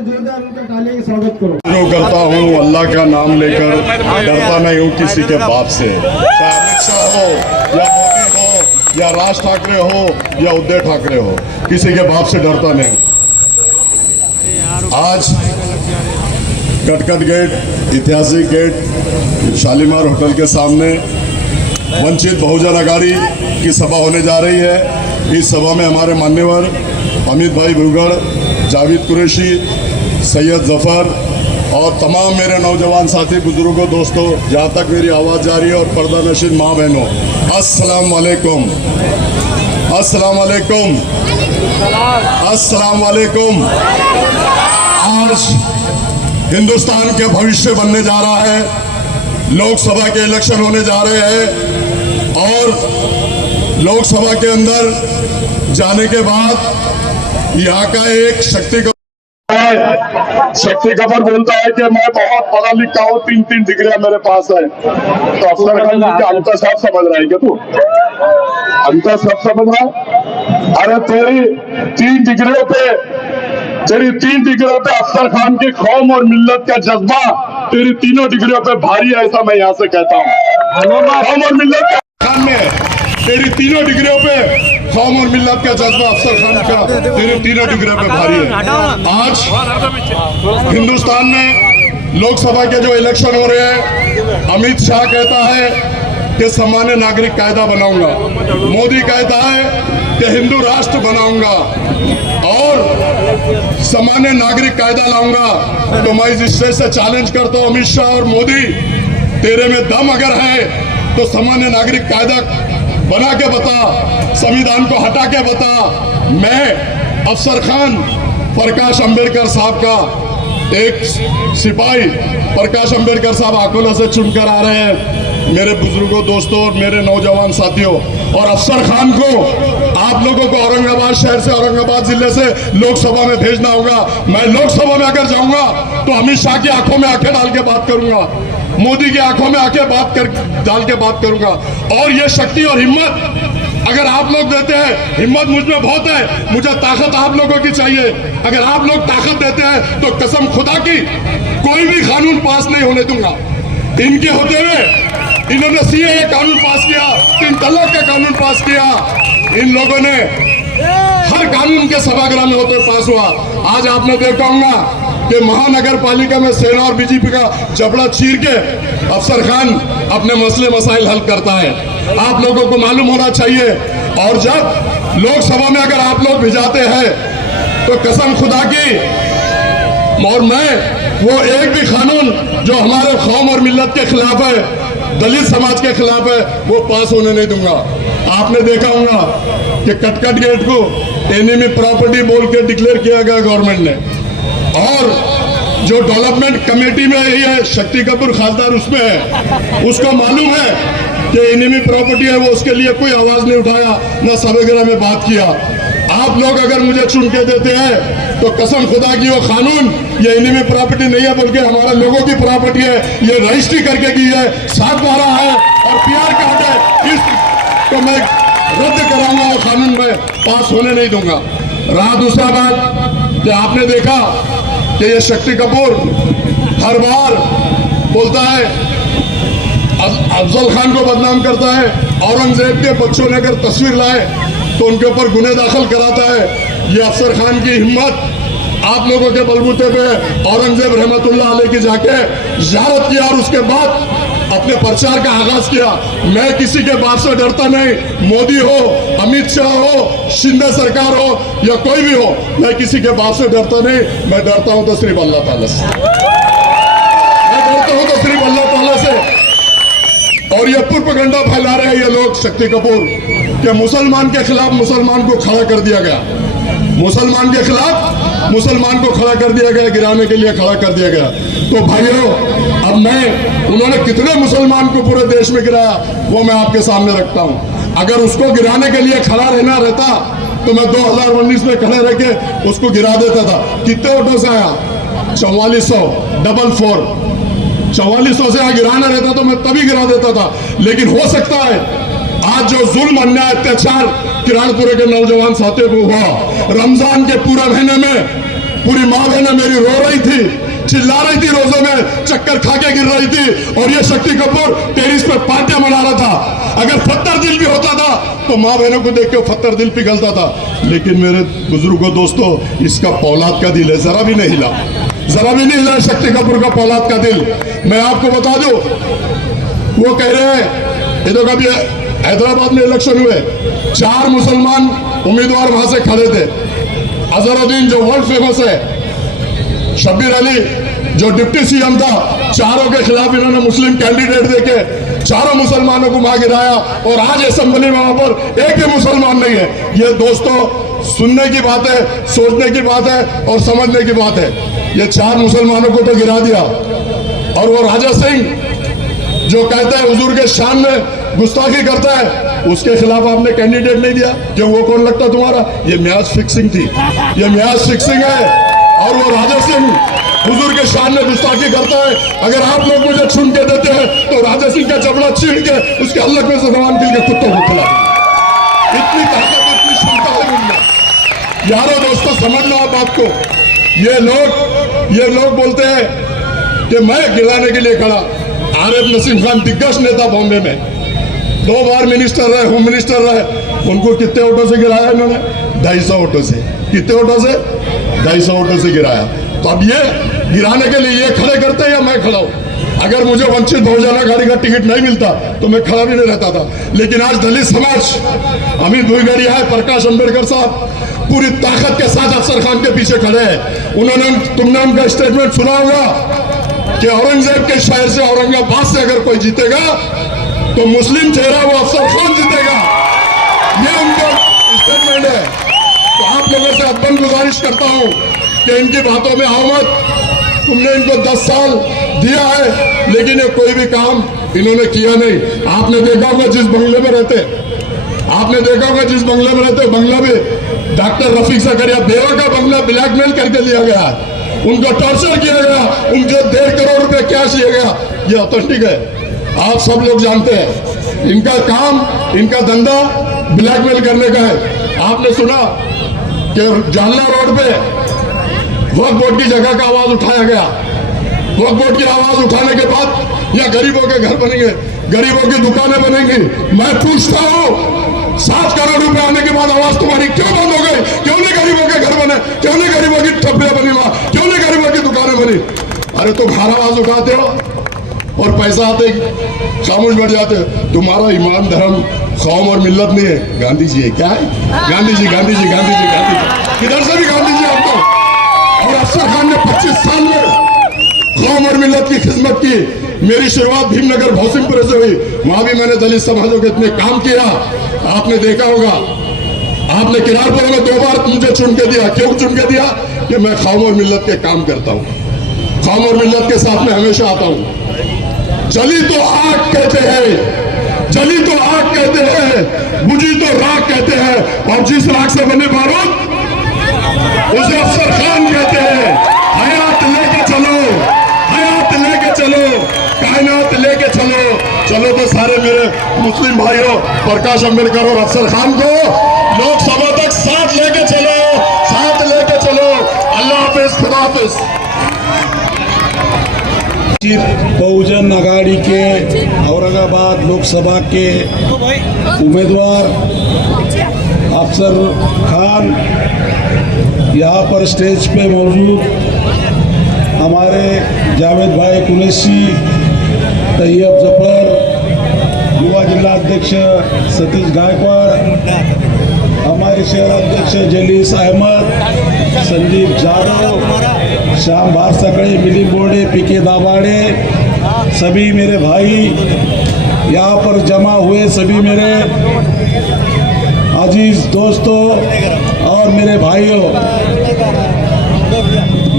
जोरदार उनका तालियों से स्वागत करो। जो करता हूँ अल्लाह का नाम लेकर, डरता नहीं हूँ किसी के बाप से। चाहे अमित शाह हो या मोदी हो या राज ठाकरे हो या उद्धव ठाकरे हो, किसी के बाप से डरता नहीं। आज कटकट गेट, ऐतिहासिक गेट, शालीमार होटल के सामने वंचित बहुजन अघाड़ी की सभा होने जा रही है। इस सभा में हमारे मान्यवर अमित भाई भुगड़, जावेद कुरैशी, सैयद जफर और तमाम मेरे नौजवान साथी, बुजुर्गों, दोस्तों, जहाँ तक मेरी आवाज़ जा रही है, और पर्दा नशीन माँ बहनों, अस्सलाम वालेकुम, अस्सलाम वालेकुम, अस्सलाम वालेकुम। आज हिंदुस्तान के भविष्य बनने जा रहा है, लोकसभा के इलेक्शन होने जा रहे हैं और लोकसभा के अंदर जाने के बाद यहाँ का एक शक्ति कपूर बोलता है कि मैं बहुत पढ़ा लिखा हूँ, 3 डिग्रियां मेरे पास है। तो अफसर खान जी का अंतर सब समझ रहा है क्या तू? अंतर सब समझ रहा है? अरे तेरी 3 डिग्रियों पे अफसर खान की कौम और मिल्लत का जज्बा तेरी 3 डिग्रियों पे भारी है, ऐसा मैं यहाँ से कहता हूँ। कौम और मिल्लत का खान में तेरी 3 डिग्रियों पे कौम और मिल्लत का जज्बा अफसर खान का तेरी 3 डिग्रियों पे भारी है। आज हिंदुस्तान में लोकसभा के जो इलेक्शन हो रहे हैं, अमित शाह कहता है कि सामान्य नागरिक कायदा बनाऊंगा, मोदी कहता है कि हिंदू राष्ट्र बनाऊंगा और सामान्य नागरिक कायदा लाऊंगा। तो मैं इस स्टेज से चैलेंज करता हूं, अमित शाह और मोदी, तेरे में दम अगर है तो सामान्य नागरिक कायदा बना के बता, संविधान को हटा के बता। मैं अफसर खान प्रकाश अंबेडकर साहब का एक सिपाही, प्रकाश अंबेडकर साहब अकोला से चुनकर आ रहे हैं, मेरे बुजुर्गों, दोस्तों और मेरे नौजवान साथियों। और अफसर खान को आप लोगों को औरंगाबाद शहर से, औरंगाबाद जिले से लोकसभा में भेजना होगा। मैं लोकसभा में अगर जाऊंगा तो अमित शाह की आंखों में आंखें डाल के बात करूंगा, मोदी की आंखों में आंखें डाल के बात करूंगा। और ये शक्ति और हिम्मत अगर आप लोग देते हैं, हिम्मत मुझ में बहुत है, मुझे ताकत आप लोगों की चाहिए। अगर आप लोग ताकत देते हैं तो कसम खुदा की कोई भी कानून पास नहीं होने दूंगा। इनके होते हुए इन्होंने सीएए कानून पास किया, 3 तलाक का कानून पास किया, इन लोगों ने हर कानून के सभागृह में होते पास हुआ। आज आपने देखा होगा कि महानगर पालिका में सेना और बीजेपी का जबड़ा चीर के अफसर खान अपने मसले मसाइल हल करता है। आप लोगों को मालूम होना चाहिए। और जब लोकसभा में अगर आप लोग भिजाते हैं तो कसम खुदा की, और मैं वो एक भी कानून जो हमारे कौम और मिल्लत के खिलाफ है, दलित समाज के खिलाफ है, वो पास होने नहीं दूंगा। आपने देखा होगा कि कटकट गेट को एनिमी प्रॉपर्टी बोल के डिक्लेयर किया गया गवर्नमेंट ने, और जो डेवलपमेंट कमेटी में यही है, शक्ति कपूर खासदार उसमें है, उसको मालूम है कि एनिमी प्रॉपर्टी है, वो उसके लिए कोई आवाज नहीं उठाया, ना सभागृह में बात किया। आप लोग अगर मुझे चुन के देते हैं तो कसम खुदा की वो कानून ये एनिमी प्रॉपर्टी नहीं है, बल्कि हमारे लोगों की प्रॉपर्टी है, ये रजिस्ट्री करके की है, 7 बारा है और PR कार्ड है, इसको मैं रद्द कराऊंगा और कानून में पास होने नहीं दूंगा। रहा दूसरा बात कि आपने देखा कि ये शक्ति कपूर हर बार बोलता है, अफजल खान को बदनाम करता है, औरंगजेब के बच्चों ने अगर तस्वीर लाए तो उनके ऊपर गुने दाखिल कराता है। ये अफसर खान की हिम्मत आप लोगों के बलबूते पे औरंगजेब रहमतुल्लाह अलैह की जाके ज़ियारत किया और उसके बाद अपने प्रचार का आगाज किया। मैं किसी के बाप से डरता नहीं, मोदी हो, अमित शाह हो, शिंदे सरकार हो या कोई भी हो, मैं किसी के बाप से डरता नहीं। मैं डरता हूं तो सिर्फ अल्लाह ताला से, मैं डरता हूं तो सिर्फ अल्लाह ताला से। और ये प्रोपेगेंडा फैला रहे हैं ये लोग, शक्ति कपूर, कि मुसलमान के खिलाफ मुसलमान को खड़ा कर दिया गया, मुसलमान के खिलाफ मुसलमान को खड़ा कर दिया गया, गिराने के लिए खड़ा कर दिया गया। तो भाइयों, अब उन्होंने कितने मुसलमान को पूरे देश में गिराया वो मैं आपके सामने रखता हूं। अगर उसको गिराने के लिए खड़ा रहता तो मैं 2019 में खड़े रह के उसको गिरा देता था। कितने वोटों से आया? 4400, 4400 से गिराना रहता तो मैं तभी गिरा देता था। लेकिन हो सकता है आज जो जुल्म, अन्याय, अत्याचार किरानपुरे के नौजवान साथियों को हुआ, रमजान के पूरे महीने में पूरी माँ बहना मेरी रो रही थी, चिल्ला रही थी, रोजों में चक्कर खा के गिर रही थी, और ये शक्ति कपूर टेरिस पर पार्टियां मना रहा था। अगर फत्तर दिल भी होता था तो माँ बहनों को देख के फत्तर दिल पिघलता था। लेकिन मेरे बुजुर्गों, दोस्तों, इसका पौलाद का दिल है, जरा भी नहीं हिला, जरा भी नहीं हिला शक्ति कपूर का पौलाद का दिल। मैं आपको बता दूं, वो कह रहे हैं, ये तो कभी हैदराबाद में इलेक्शन हुए, 4 मुसलमान उम्मीदवार वहां से खड़े थे। अजहरुद्दीन जो वर्ल्ड फेमस है, शब्बीर अली जो डिप्टी सीएम था, चारों के खिलाफ इन्होंने मुस्लिम कैंडिडेट देके चारों मुसलमानों को वहां गिराया, और आज असेंबली में वहां पर एक भी मुसलमान नहीं है। ये दोस्तों सुनने की बात है, सोचने की बात है और समझने की बात है। ये 4 मुसलमानों को तो गिरा दिया, और वो राजा सिंह जो कहता है हुजूर के शान में गुस्ताखी करता है, उसके खिलाफ आपने कैंडिडेट नहीं दिया। क्यों? वो कौन लगता तुम्हारा? ये म्याज फिक्सिंग थी, ये म्याज फिक्सिंग है। और वो राजा सिंह हुजूर के शान में गुस्ताखी करता है। अगर आप लोग मुझे चुन के देते हैं तो राजा सिंह का जबड़ा छीन के उसके अल्लाह में से जबान खिल के कुत्तों को खिला दूंगा। इतनी ताकत, इतनी क्षमता है उनमें। यारों दोस्तों, समझ लो आप बात को। ये लोग बोलते हैं कि मैं गिराने के लिए खड़ा। आरिफ नसीम खान दिग्गज नेता बॉम्बे में, 2 बार मिनिस्टर रहे, होम मिनिस्टर रहे, उनको कितने वोटों से गिराया इन्होंने? 250 वोटों से। कितने वोटों से? 250 वोटों से गिराया। तो अब ये गिराने के लिए ये खड़े करते हैं या मैं खड़ा हूं? अगर मुझे वंचित बहुजन आघाड़ी का टिकट नहीं मिलता तो मैं खड़ा भी नहीं रहता था। लेकिन आज दलित समाज, अमित भुईगड़िया है, प्रकाश अंबेडकर साहब पूरी ताकत के साथ अफसर खान के पीछे खड़े हैं। तुमने उनका स्टेटमेंट सुना होगा कि औरंगजेब के शहर से, औरंगाबाद से अगर कोई जीतेगा तो मुस्लिम चेहरा वो अफसर खान जीतेगा। ये उनका स्टेटमेंट है। तो आप लोगों से अब्बन गुजारिश करता हूं कि इनकी बातों में आओ मत। तुमने इनको 10 साल दिया है, लेकिन ये कोई भी काम इन्होंने किया नहीं। आपने देखा होगा जिस बंगले में रहते, बंगला में डॉक्टर रफीक ज़करिया बेवा का बंगला ब्लैकमेल करके लिया गया, उनको टॉर्चर किया गया, उनको 1.5 करोड़ रुपए कैश दिया गया। ये ऑथेंटिक है, आप सब लोग जानते हैं। इनका काम, इनका धंधा ब्लैकमेल करने का है। आपने सुना कि जालना रोड पे वक्फ बोर्ड की जगह का आवाज उठाया गया। वक्फ बोर्ड की आवाज उठाने के बाद या गरीबों के घर बनेंगे, गरीबों की दुकानें बनेंगी। मैं पूछता हूँ, 7 करोड़ रुपए आने के बाद आवाज तुम्हारी क्यों बंद हो गई? क्यों नहीं गरीबों के घर बने? क्यों नहीं गरीबों की ठप्पियां बनी वहां? क्यों नहीं गरीबों की दुकानें बनी? अरे तुम हर आवाज उठाते हो और पैसा आते खामोश बैठ जाते हो। तुम्हारा ईमान, धर्म, कौम और मिल्लत नहीं है, गांधी जी है। क्या है? गांधी जी किधर से भी गांधी जी आपको। और अफसर खान ने 25 साल में कौम और मिल्लत की खिदमत की। मेरी शुरुआत भीमनगर भौसिमपुर से हुई, वहां भी मैंने दलित समाजों के इतने काम किया। आपने देखा होगा, आपने किरारपुर में 2 बार मुझे चुन के दिया। क्यों चुन के दिया? कि मैं कौम और मिल्लत के काम करता हूं, कौम और मिल्लत के साथ में हमेशा आता हूं। जली तो आग कहते हैं, जली तो आग कहते हैं, बुझी तो राख कहते हैं, और जिस राख से बने बारूद उसे अफसर खान कहते हैं। हयात लेके चलो, हयात लेके चलो, कायनात लेके चलो। चलो तो सारे मेरे मुस्लिम भाइयों, प्रकाश अंबेडकर और अफसर खान को लोकसभा तक साथ लेके चलो, साथ लेके चलो। अल्लाह हाफिज, खुदा हाफिज। बहुजन आघाड़ी के औरंगाबाद लोकसभा के उम्मीदवार अफसर खान यहाँ पर स्टेज पे मौजूद हमारे जावेद भाई कुरैशी, तैयब जफर, युवा जिला अध्यक्ष सतीश गायकवाड़, हमारे शहर अध्यक्ष जलीस अहमद, संदीप जाधव, श्याम भारसकड़े, मिलिंद बोर्डे, पीके दाबाड़े, सभी मेरे भाई यहाँ पर जमा हुए, सभी मेरे अजीज दोस्तों और मेरे भाइयों,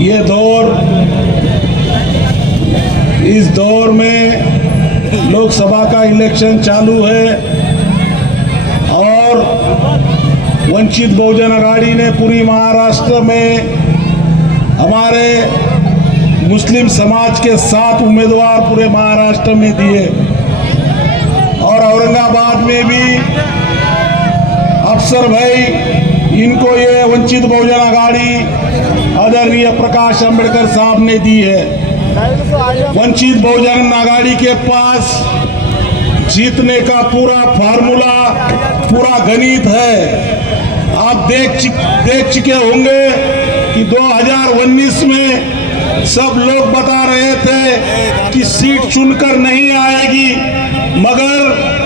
ये इस दौर में लोकसभा का इलेक्शन चालू है और वंचित बहुजन आघाड़ी ने पूरी महाराष्ट्र में हमारे मुस्लिम समाज के 7 उम्मीदवार पूरे महाराष्ट्र में दिए और औरंगाबाद में भी अफसर भाई इनको ये वंचित बहुजन आघाड़ी आदरणीय प्रकाश अंबेडकर साहब ने दी है। वंचित बहुजन आघाड़ी के पास जीतने का पूरा फार्मूला, पूरा गणित है। आप देख चुके होंगे कि 2019 में सब लोग बता रहे थे कि सीट चुनकर नहीं आएगी, मगर